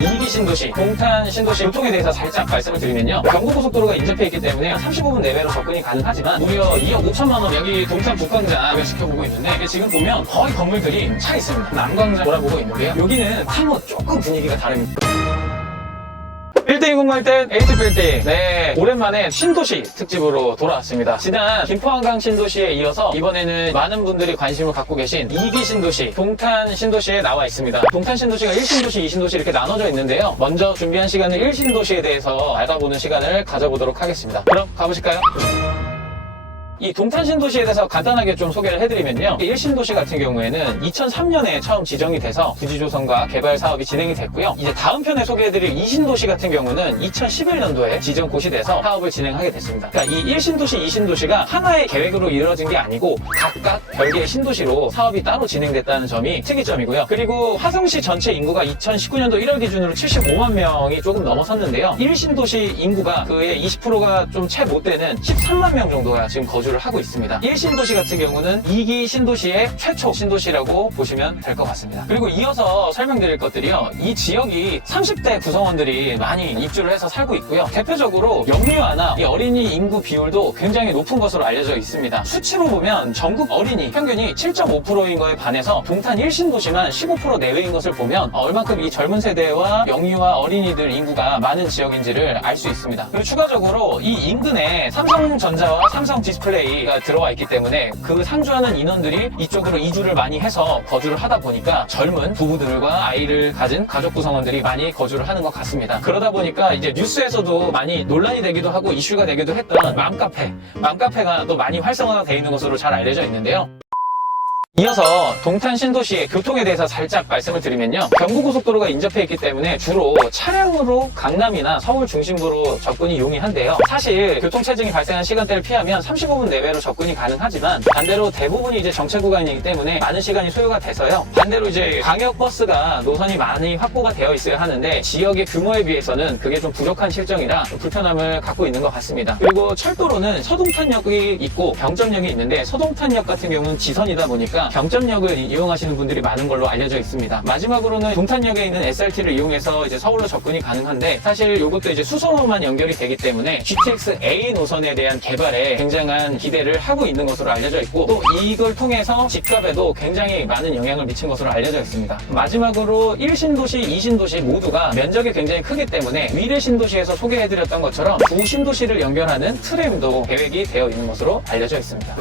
2기 신도시, 동탄 신도시 교통에 대해서 살짝 말씀을 드리면요. 경부고속도로가 인접해 있기 때문에 한 35분 내외로 접근이 가능하지만 무려 2억 5천만 원 여기 동탄 북광장을 지켜보고 있는데 이게 지금 보면 거의 건물들이 차 있습니다. 남광장 돌아보고 있는데요. 여기는 타모 조금 분위기가 다릅니다. 빌딩 공부할 땐 에이트 빌딩. 네, 오랜만에 신도시 특집으로 돌아왔습니다. 지난 김포한강 신도시에 이어서 이번에는 많은 분들이 관심을 갖고 계신 2기 신도시, 동탄 신도시에 나와 있습니다. 동탄 신도시가 1신도시, 2신도시 이렇게 나눠져 있는데요. 먼저 준비한 시간은 1신도시에 대해서 알아보는 시간을 가져보도록 하겠습니다. 그럼 가보실까요? 이 동탄 신도시에 대해서 간단하게 좀 소개를 해드리면요. 1신도시 같은 경우에는 2003년에 처음 지정이 돼서 부지 조성과 개발 사업이 진행이 됐고요. 이제 다음 편에 소개해드릴 2신도시 같은 경우는 2011년도에 지정 고시돼서 사업을 진행하게 됐습니다. 그러니까 이 1신도시, 2신도시가 하나의 계획으로 이루어진 게 아니고 각각 별개의 신도시로 사업이 따로 진행됐다는 점이 특이점이고요. 그리고 화성시 전체 인구가 2019년도 1월 기준으로 75만 명이 조금 넘어섰는데요. 1신도시 인구가 그의 20%가 좀 채 못 되는 13만 명 정도가 지금 거주를 하고 있습니다. 1신도시 같은 경우는 2기 신도시의 최초 신도시라고 보시면 될 것 같습니다. 그리고 이어서 설명드릴 것들이요. 이 지역이 30대 구성원들이 많이 입주를 해서 살고 있고요. 대표적으로 영유아나 이 어린이 인구 비율도 굉장히 높은 것으로 알려져 있습니다. 수치로 보면 전국 어린이 평균이 7.5%인 거에 반해서 동탄 1신도시만 15% 내외인 것을 보면 얼만큼 이 젊은 세대와 영유아 어린이들 인구가 많은 지역인지를 알 수 있습니다. 그리고 추가적으로 이 인근에 삼성전자와 삼성 디스플레이가 들어와 있기 때문에 그 상주하는 인원들이 이쪽으로 이주를 많이 해서 거주를 하다 보니까 젊은 부부들과 아이를 가진 가족 구성원들이 많이 거주를 하는 것 같습니다. 그러다 보니까 이제 뉴스에서도 많이 논란이 되기도 하고 이슈가 되기도 했던 맘카페가 또 많이 활성화가 되어 있는 것으로 잘 알려져 있는데요. 이어서 동탄 신도시의 교통에 대해서 살짝 말씀을 드리면요. 경부고속도로가 인접해 있기 때문에 주로 차량으로 강남이나 서울 중심부로 접근이 용이한데요. 사실 교통체증이 발생한 시간대를 피하면 35분 내외로 접근이 가능하지만 반대로 대부분이 이제 정체 구간이기 때문에 많은 시간이 소요가 돼서요. 반대로 이제 광역버스가 노선이 많이 확보가 되어 있어야 하는데 지역의 규모에 비해서는 그게 좀 부족한 실정이라 불편함을 갖고 있는 것 같습니다. 그리고 철도로는 서동탄역이 있고 병점역이 있는데 서동탄역 같은 경우는 지선이다 보니까 경점역을 이용하시는 분들이 많은 걸로 알려져 있습니다. 마지막으로는 동탄역에 있는 SRT를 이용해서 이제 서울로 접근이 가능한데 사실 이것도 이제 수소로만 연결이 되기 때문에 GTX A 노선에 대한 개발에 굉장한 기대를 하고 있는 것으로 알려져 있고 또 이걸 통해서 집값에도 굉장히 많은 영향을 미친 것으로 알려져 있습니다. 마지막으로 1신도시, 2신도시 모두가 면적이 굉장히 크기 때문에 위례 신도시에서 소개해드렸던 것처럼 두 신도시를 연결하는 트램도 계획이 되어 있는 것으로 알려져 있습니다.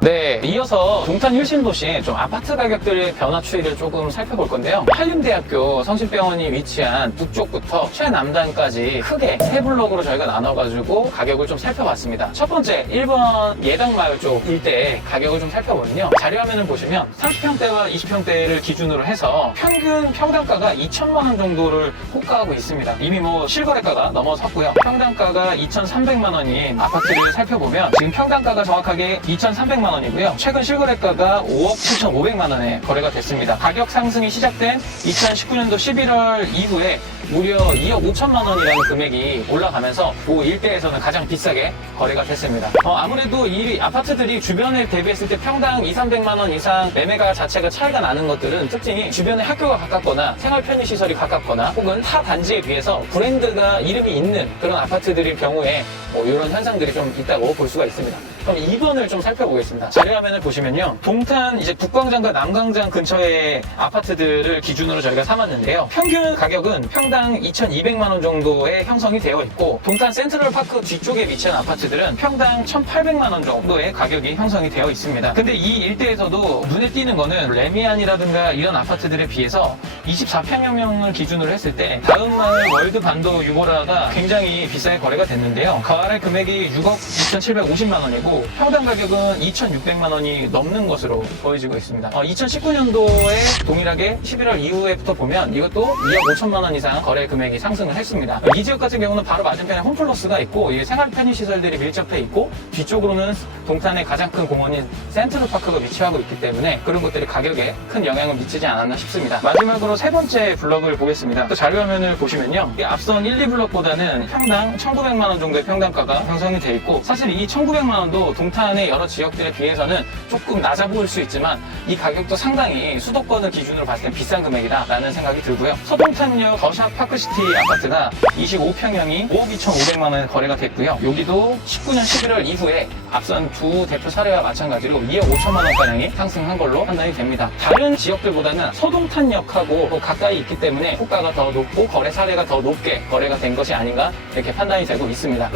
네, 이어서 동탄 1신도시의 좀 아파트 가격들의 변화 추이를 조금 살펴볼 건데요. 한림대학교 성심병원이 위치한 북쪽부터 최남단까지 크게 세 블록으로 저희가 나눠가지고 가격을 좀 살펴봤습니다. 첫 번째, 1번 예당마을 쪽 일대의 가격을 좀 살펴보면요. 자료화면을 보시면 30평대와 20평대를 기준으로 해서 평균 평당가가 2천만 원 정도를 호가하고 있습니다. 이미 뭐 실거래가가 넘어섰고요. 평당가가 2,300만 원인 아파트를 살펴보면 지금 평당가가 정확하게 2,300만 원이고요. 최근 실거래가가 5억 7,500만 원에 거래가 됐습니다. 가격 상승이 시작된 2019년도 11월 이후에 무려 2억 5천만 원이라는 금액이 올라가면서 그 일대에서는 가장 비싸게 거래가 됐습니다. 아무래도 이 아파트들이 주변에 대비했을 때 평당 2, 300만 원 이상 매매가 자체가 차이가 나는 것들은 특징이 주변에 학교가 가깝거나 생활 편의시설이 가깝거나 혹은 타 단지에 비해서 브랜드가 이름이 있는 그런 아파트들일 경우에 이런 현상들이 좀 있다고 볼 수가 있습니다. 그럼 2번을 좀 살펴보겠습니다. 자료화면을 보시면요. 동탄 이제 북광장과 남광장 근처의 아파트들을 기준으로 저희가 삼았는데요. 평균 가격은 평당 2,200만 원 정도에 형성이 되어 있고 동탄 센트럴파크 뒤쪽에 위치한 아파트들은 평당 1,800만 원 정도의 가격이 형성이 되어 있습니다. 근데 이 일대에서도 눈에 띄는 거는 레미안이라든가 이런 아파트들에 비해서 24평형을 기준으로 했을 때 다음마을 월드반도 유보라가 굉장히 비싸게 거래가 됐는데요. 그 아래 금액이 6억 6,750만 원이고 평당 가격은 2,600만 원이 넘는 것으로 보여지고 있습니다. 2019년도에 동일하게 11월 이후에부터 보면 이것도 2억 5천만 원 이상 거래 금액이 상승을 했습니다. 이 지역 같은 경우는 바로 맞은편에 홈플러스가 있고 생활 편의시설들이 밀접해 있고 뒤쪽으로는 동탄의 가장 큰 공원인 센트럴파크가 위치하고 있기 때문에 그런 것들이 가격에 큰 영향을 미치지 않았나 싶습니다. 마지막으로 세 번째 블럭을 보겠습니다. 또 자료화면을 보시면요. 앞선 1, 2블럭보다는 평당 1,900만 원 정도의 평당가가 형성이 돼 있고 사실 이 1,900만 원도 가격도 동탄의 여러 지역들에 비해서는 조금 낮아 보일 수 있지만 이 가격도 상당히 수도권을 기준으로 봤을 때 비싼 금액이다라는 생각이 들고요. 서동탄역 더샵 파크시티 아파트가 25평형이 5억 2,500만 원에 거래가 됐고요. 여기도 19년 11월 이후에 앞선 두 대표 사례와 마찬가지로 2억 5천만 원가량이 상승한 걸로 판단이 됩니다. 다른 지역들보다는 서동탄역하고 가까이 있기 때문에 호가가 더 높고 거래 사례가 더 높게 거래가 된 것이 아닌가 이렇게 판단이 되고 있습니다.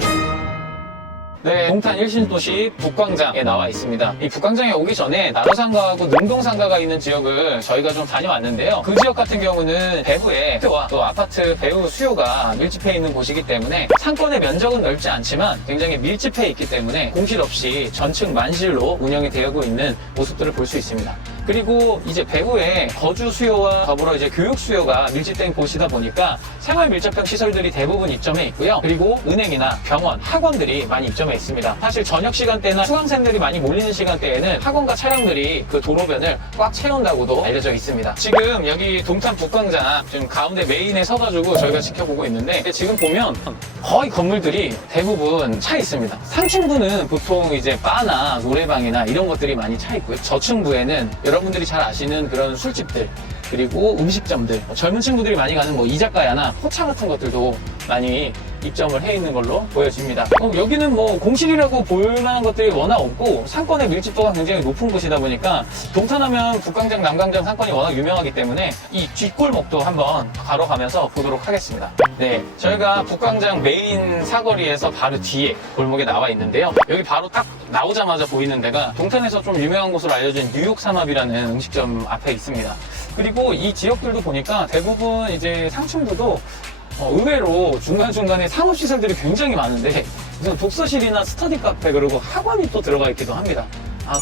네, 동탄 1신도시 북광장에 나와 있습니다. 이 북광장에 오기 전에 나로상가하고 능동상가가 있는 지역을 저희가 좀 다녀왔는데요. 그 지역 같은 경우는 배후에 또 아파트 배후 수요가 밀집해 있는 곳이기 때문에 상권의 면적은 넓지 않지만 굉장히 밀집해 있기 때문에 공실 없이 전층 만실로 운영이 되고 있는 모습들을 볼 수 있습니다. 그리고 이제 배후에 거주 수요와 더불어 이제 교육 수요가 밀집된 곳이다 보니까 생활 밀접형 시설들이 대부분 입점해 있고요. 그리고 은행이나 병원, 학원들이 많이 입점해 있습니다. 사실 저녁 시간대나 수강생들이 많이 몰리는 시간대에는 학원과 차량들이 그 도로변을 꽉 채운다고도 알려져 있습니다. 지금 여기 동탄 북광장 지금 가운데 메인에 서가지고 저희가 지켜보고 있는데 지금 보면 거의 건물들이 대부분 차 있습니다. 상층부는 보통 이제 바나 노래방이나 이런 것들이 많이 차 있고요. 저층부에는 여러분들이 잘 아시는 그런 술집들 그리고 음식점들, 젊은 친구들이 많이 가는 뭐 이자카야나 포차 같은 것들도 많이 입점을 해 있는 걸로 보여집니다. 여기는 뭐 공실이라고 볼 만한 것들이 워낙 없고 상권의 밀집도가 굉장히 높은 곳이다 보니까 동탄하면 북광장, 남광장 상권이 워낙 유명하기 때문에 이 뒷골목도 한번 걸어가면서 보도록 하겠습니다. 네, 저희가 북광장 메인 사거리에서 바로 뒤에 골목에 나와 있는데요. 여기 바로 딱 나오자마자 보이는 데가 동탄에서 좀 유명한 곳으로 알려진 뉴욕 삼합이라는 음식점 앞에 있습니다. 그리고 이 지역들도 보니까 대부분 이제 상층부도 의외로 중간중간에 상업시설들이 굉장히 많은데 무슨 독서실이나 스터디 카페 그리고 학원이 또 들어가 있기도 합니다.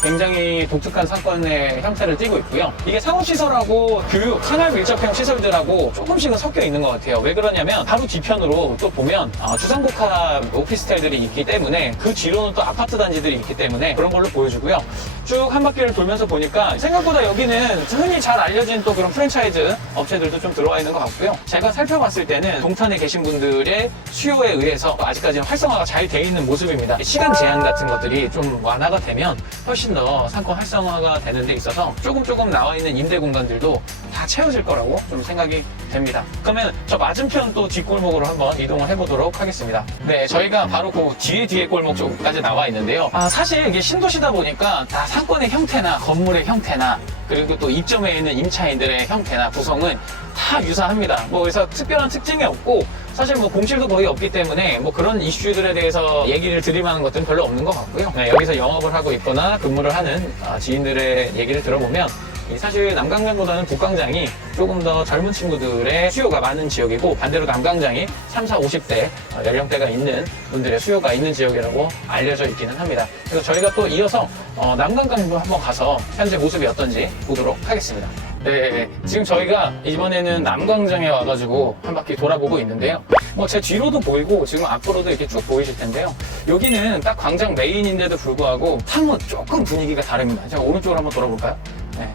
굉장히 독특한 상권의 형태를 띠고 있고요. 이게 상업시설하고 교육, 생활 밀접형 시설들하고 조금씩은 섞여 있는 것 같아요. 왜 그러냐면 바로 뒤편으로 또 보면 주상복합 오피스텔들이 있기 때문에 그 뒤로는 또 아파트 단지들이 있기 때문에 그런 걸로 보여주고요. 쭉 한 바퀴를 돌면서 보니까 생각보다 여기는 흔히 잘 알려진 또 그런 프랜차이즈 업체들도 좀 들어와 있는 것 같고요. 제가 살펴봤을 때는 동탄에 계신 분들의 수요에 의해서 아직까지는 활성화가 잘 돼 있는 모습입니다. 시간 제한 같은 것들이 좀 완화가 되면 훨씬 더 상권 활성화가 되는 데 있어서 조금 나와 있는 임대 공간들도 다 채워질 거라고 좀 생각이 됩니다. 그러면 저 맞은편 또 뒷골목으로 한번 이동을 해보도록 하겠습니다. 네, 저희가 바로 그 뒤에 골목 쪽까지 나와 있는데요. 사실 이게 신도시다 보니까 다 상권의 형태나 건물의 형태나 그리고 또 입점해 있는 임차인들의 형태나 구성은 다 유사합니다. 뭐 그래서 특별한 특징이 없고 사실 뭐 공실도 거의 없기 때문에 뭐 그런 이슈들에 대해서 얘기를 드릴 만한 것들은 별로 없는 것 같고요. 네, 여기서 영업을 하고 있거나 근무를 하는 지인들의 얘기를 들어보면 사실 남광장보다는 북광장이 조금 더 젊은 친구들의 수요가 많은 지역이고 반대로 남광장이 30, 50대 연령대가 있는 분들의 수요가 있는 지역이라고 알려져 있기는 합니다. 그래서 저희가 또 이어서 남광장도 한번 가서 현재 모습이 어떤지 보도록 하겠습니다. 네, 지금 저희가 이번에는 남광장에 와가지고 한 바퀴 돌아보고 있는데요. 뭐 제 뒤로도 보이고 지금 앞으로도 이렇게 쭉 보이실 텐데요. 여기는 딱 광장 메인인데도 불구하고 사뭇 조금 분위기가 다릅니다. 제가 오른쪽으로 한번 돌아볼까요? 네.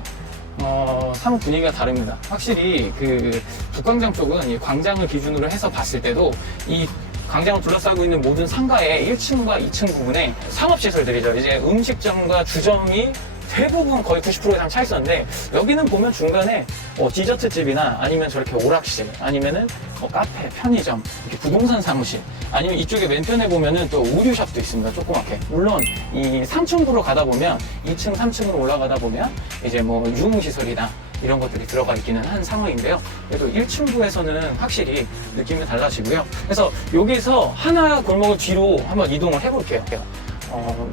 사뭇 분위기가 다릅니다. 확실히 그 북광장 쪽은 이 광장을 기준으로 해서 봤을 때도 이 광장을 둘러싸고 있는 모든 상가의 1층과 2층 부분에 상업시설들이죠. 이제 음식점과 주점이 대부분 거의 90% 이상 차 있었는데 여기는 보면 중간에 디저트집이나 아니면 저렇게 오락실 아니면은 카페, 편의점, 이렇게 부동산 사무실 아니면 이쪽에 맨편에 보면은 또 의류샵도 있습니다. 조그맣게. 물론 이 3층부로 가다 보면 2층, 3층으로 올라가다 보면 이제 뭐 유흥시설이나 이런 것들이 들어가 있기는 한 상황인데요. 그래도 1층부에서는 확실히 느낌이 달라지고요. 그래서 여기서 하나 골목을 뒤로 한번 이동을 해볼게요.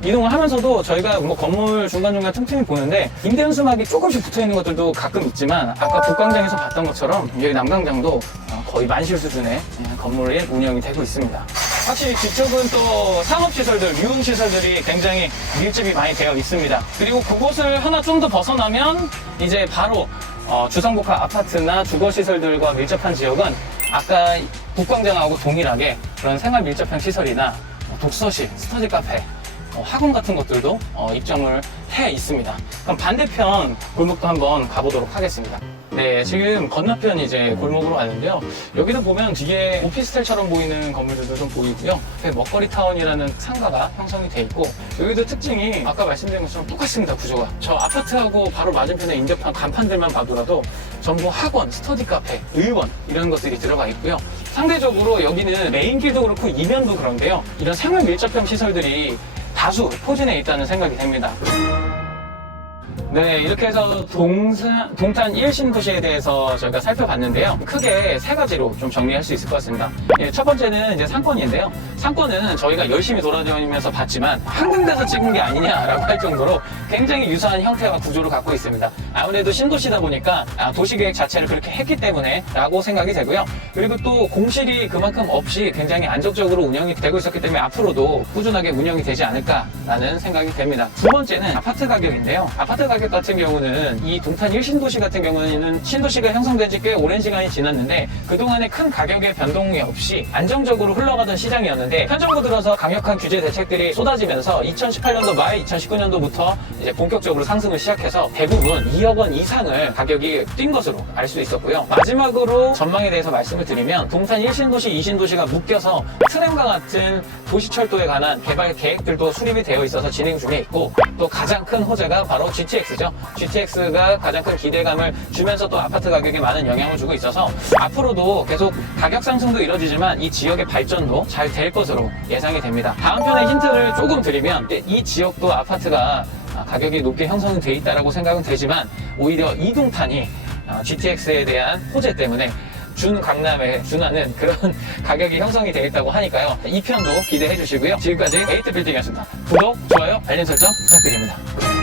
이동을 하면서도 저희가 뭐 건물 중간중간 틈틈이 보는데 임대 현수막이 조금씩 붙어있는 것들도 가끔 있지만 아까 북광장에서 봤던 것처럼 여기 남광장도 거의 만실 수준의 건물이 운영이 되고 있습니다. 확실히 뒤쪽은 또 상업시설들, 유흥시설들이 굉장히 밀집이 많이 되어 있습니다. 그리고 그곳을 하나 좀 더 벗어나면 이제 바로 주상복합 아파트나 주거시설들과 밀접한 지역은 아까 북광장하고 동일하게 그런 생활 밀접형 시설이나 독서실, 스터디 카페 학원 같은 것들도 입점을 해 있습니다. 그럼 반대편 골목도 한번 가보도록 하겠습니다. 네, 지금 건너편 이제 골목으로 왔는데요. 여기도 보면 뒤에 오피스텔처럼 보이는 건물들도 좀 보이고요. 먹거리 타운이라는 상가가 형성이 돼 있고, 여기도 특징이 아까 말씀드린 것처럼 똑같습니다, 구조가. 저 아파트하고 바로 맞은편에 인접한 간판들만 봐더라도 전부 학원, 스터디 카페, 의원 이런 것들이 들어가 있고요. 상대적으로 여기는 메인 길도 그렇고 이면도 그런데요. 이런 생활 밀접형 시설들이 다수 포진해 있다는 생각이 듭니다. 네, 이렇게 해서 동탄 1신도시에 대해서 저희가 살펴봤는데요. 크게 세 가지로 좀 정리할 수 있을 것 같습니다. 첫 번째는 이제 상권인데요. 상권은 저희가 열심히 돌아다니면서 봤지만 한 군데서 찍은 게 아니냐라고 할 정도로 굉장히 유사한 형태와 구조를 갖고 있습니다. 아무래도 신도시다 보니까 도시계획 자체를 그렇게 했기 때문에 라고 생각이 되고요. 그리고 또 공실이 그만큼 없이 굉장히 안정적으로 운영이 되고 있었기 때문에 앞으로도 꾸준하게 운영이 되지 않을까라는 생각이 됩니다. 두 번째는 아파트 가격인데요. 아파트 가격 같은 경우는 이 동탄 1신도시 같은 경우는 신도시가 형성된 지 꽤 오랜 시간이 지났는데 그동안에 큰 가격의 변동이 없이 안정적으로 흘러가던 시장이었는데 현 정부 들어서 강력한 규제 대책들이 쏟아지면서 2018년도 말 2019년도부터 이제 본격적으로 상승을 시작해서 대부분 2억 원 이상을 가격이 뛴 것으로 알 수 있었고요. 마지막으로 전망에 대해서 말씀을 드리면 동탄 1신도시, 2신도시가 묶여서 트램과 같은 도시철도에 관한 개발 계획들도 수립이 되어 있어서 진행 중에 있고, 또 가장 큰 호재가 바로 GTX죠. GTX가 가장 큰 기대감을 주면서 또 아파트 가격에 많은 영향을 주고 있어서 앞으로도 계속 가격 상승도 이뤄지지만 이 지역의 발전도 잘 될 것으로 예상이 됩니다. 다음 편의 힌트를 조금 드리면 이 지역도 아파트가 가격이 높게 형성이 돼 있다고 생각은 되지만 오히려 이동탄이 GTX에 대한 호재 때문에 준 강남에 준하는 그런 가격이 형성이 되어 있다고 하니까요. 이 편도 기대해 주시고요. 지금까지 에이트빌딩이었습니다. 구독, 좋아요, 알림 설정 부탁드립니다.